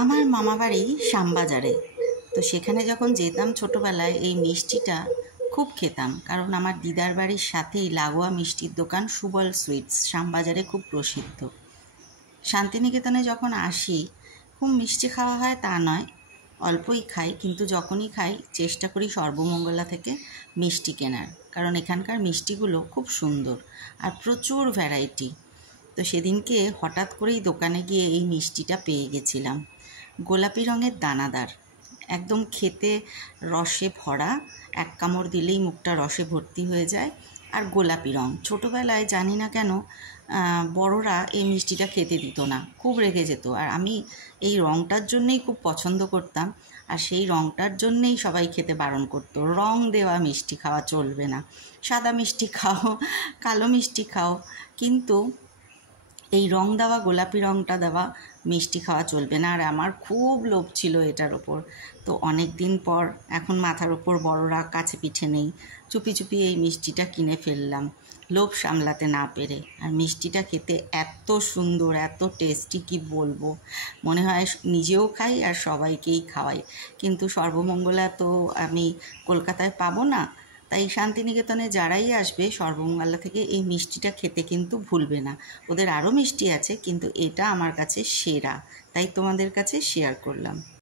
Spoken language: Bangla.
আমার মামাবাড়ি শ্যামবাজারে। তো সেখানে যখন যেতাম ছোটোবেলায় এই মিষ্টিটা খুব খেতাম, কারণ আমার দিদার বাড়ির সাথেই লাগোয়া মিষ্টির দোকান সুবল সুইটস শ্যামবাজারে খুব প্রসিদ্ধ। শান্তিনিকেতনে যখন আসি খুব মিষ্টি খাওয়া হয় তা নয়, অল্পই খাই, কিন্তু যখনই খাই চেষ্টা করি সর্বমঙ্গলা থেকে মিষ্টি কেনার, কারণ এখানকার মিষ্টিগুলো খুব সুন্দর আর প্রচুর ভ্যারাইটি। তো সেদিনকে হঠাৎ করেই দোকানে গিয়ে এই মিষ্টিটা পেয়ে গেছিলাম, গোলাপি রঙের দানাদার, একদম খেতে রসে ভরা, এক কামড় দিলেই মুখটা রসে ভর্তি হয়ে যায়, আর গোলাপি রঙ। ছোটোবেলায় জানি না কেন বড়রা এই মিষ্টিটা খেতে দিত না, খুব রেগে যেত, আর আমি এই রঙটার জন্যেই খুব পছন্দ করতাম, আর সেই রঙটার জন্যেই সবাই খেতে বারণ করতো, রঙ দেওয়া মিষ্টি খাওয়া চলবে না, সাদা মিষ্টি খাও, কালো মিষ্টি খাও, কিন্তু এই রং দেওয়া গোলাপি রঙটা দেওয়া মিষ্টি খাওয়া চলবে না। আর আমার খুব লোভ ছিল এটার ওপর। তো অনেক দিন পর এখন মাথার ওপর বড়রা, কাছে পিঠে নেই, চুপি চুপি এই মিষ্টিটা কিনে ফেললাম, লোভ সামলাতে না পেরে। আর মিষ্টিটা খেতে এত সুন্দর, এত টেস্টি, কি বলবো, মনে হয় নিজেও খাই আর সবাইকেই খাওয়াই। কিন্তু সর্বমঙ্গলা তো আমি কলকাতায় পাবো না, তাই শান্তিনিকেতনে যারাই আসবে সর্বমঙ্গলা থেকে এই মিষ্টিটা খেতে কিন্তু ভুলবে না। ওদের আরও মিষ্টি আছে, কিন্তু এটা আমার কাছে সেরা, তাই তোমাদের কাছে শেয়ার করলাম।